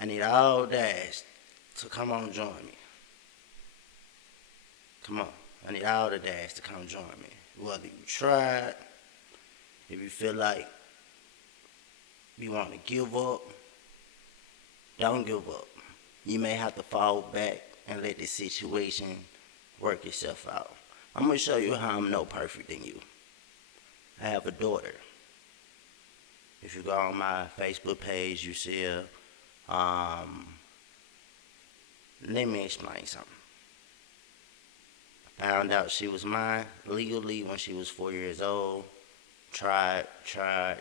I need all dads to come on join me. Come on. I need all the dads to come join me. Whether you tried, if you feel like you want to give up, don't give up. You may have to fall back and let the situation work itself out. I'm going to show you how I'm no perfect than you. I have a daughter. If you go on my Facebook page, you see her. Let me explain something. I found out she was mine legally when she was 4 years old. Tried. I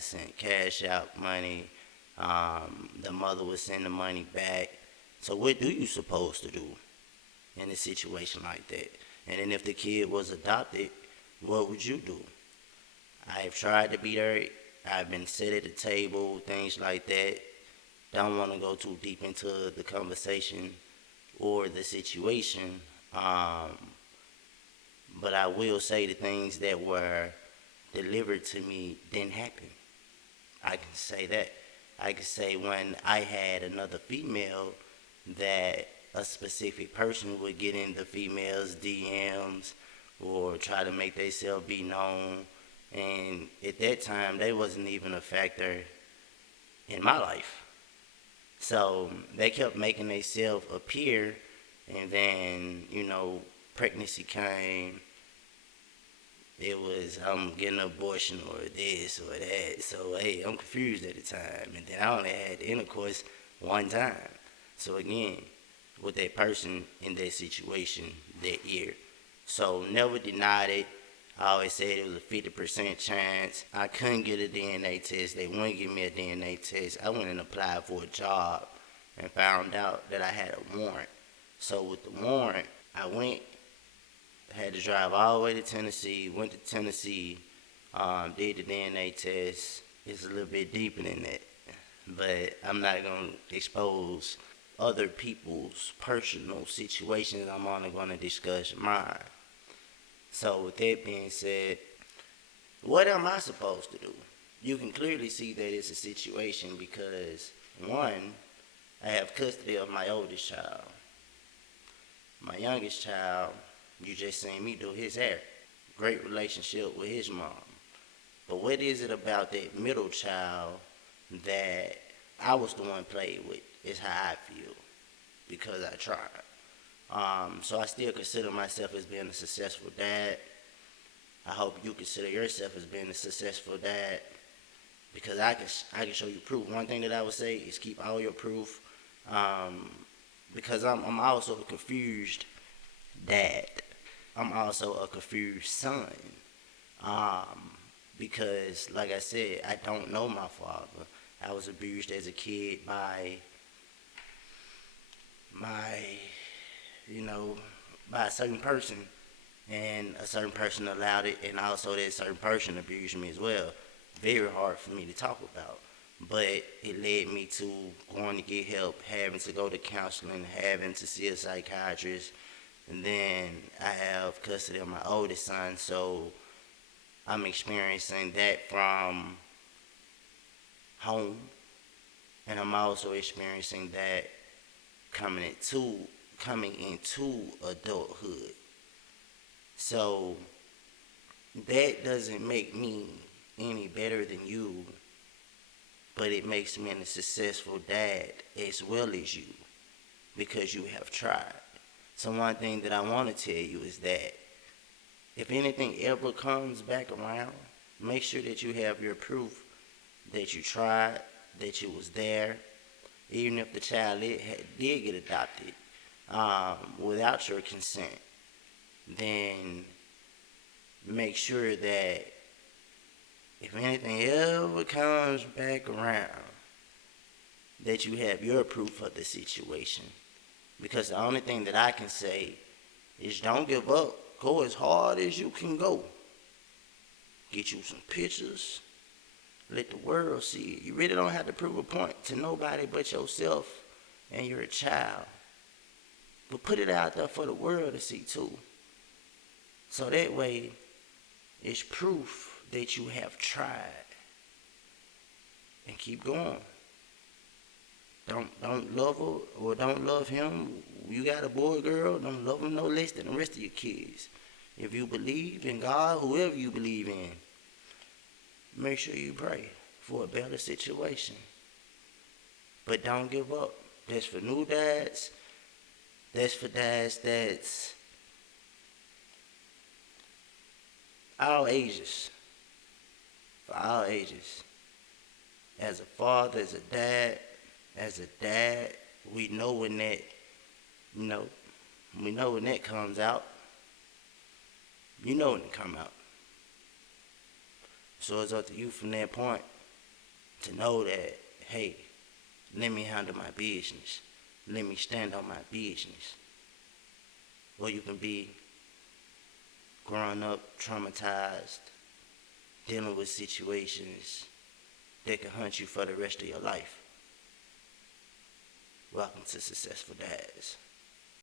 sent cash out money. The mother would send the money back. So what do you supposed to do in a situation like that? And then if the kid was adopted, what would you do? I have tried to be there. I've been sit at the table, things like that. Don't want to go too deep into the conversation or the situation. But I will say the things that were delivered to me didn't happen. I can say that. I can say when I had another female that a specific person would get in the female's DMs or try to make themselves be known. And at that time, they wasn't even a factor in my life. So they kept making themselves appear, and then, pregnancy came. It was, I'm getting an abortion or this or that. So, hey, I'm confused at the time. And then I only had intercourse one time. So, again, with that person in that situation that year. So, never denied it. I always said it was a 50% chance. I couldn't get a DNA test. They wouldn't give me a DNA test. I went and applied for a job and found out that I had a warrant. So, with the warrant, I went. Had to drive all the way to Tennessee, went to Tennessee, did the DNA test. It's a little bit deeper than that. But I'm not going to expose other people's personal situations. I'm only going to discuss mine. So with that being said, what am I supposed to do? You can clearly see that it's a situation because, one, I have custody of my oldest child. My youngest child, you just seen me do his hair. Great relationship with his mom. But what is it about that middle child that I was the one played with is how I feel because I tried. So I still consider myself as being a successful dad. I hope you consider yourself as being a successful dad because I can show you proof. One thing that I would say is keep all your proof because I'm also a confused dad. I'm also a confused son because, like I said, I don't know my father. I was abused as a kid by by a certain person, and a certain person allowed it, and also that certain person abused me as well. Very hard for me to talk about, but it led me to going to get help, having to go to counseling, having to see a psychiatrist. And then I have custody of my oldest son, so I'm experiencing that from home, and I'm also experiencing that coming into adulthood. So that doesn't make me any better than you, but it makes me a successful dad as well as you because you have tried. So one thing that I want to tell you is that if anything ever comes back around, make sure that you have your proof that you tried, that you was there, even if the child did get adopted without your consent. Then make sure that if anything ever comes back around, that you have your proof of the situation. Because the only thing that I can say is don't give up. Go as hard as you can go. Get you some pictures. Let the world see it. You really don't have to prove a point to nobody but yourself and your child. But put it out there for the world to see too. So that way, it's proof that you have tried. And keep going. Don't love her or don't love him. You got a boy or girl, don't love him no less than the rest of your kids. If you believe in God, whoever you believe in, make sure you pray for a better situation. But don't give up. That's for new dads. That's for dads that's all ages. For all ages. As a father, as a dad, we know when that, you know, we know when that comes out. You know when it come out. So it's up to you from that point to know that, hey, let me handle my business. Let me stand on my business. Or you can be growing up traumatized, dealing with situations that can haunt you for the rest of your life. Welcome to Successful Dads.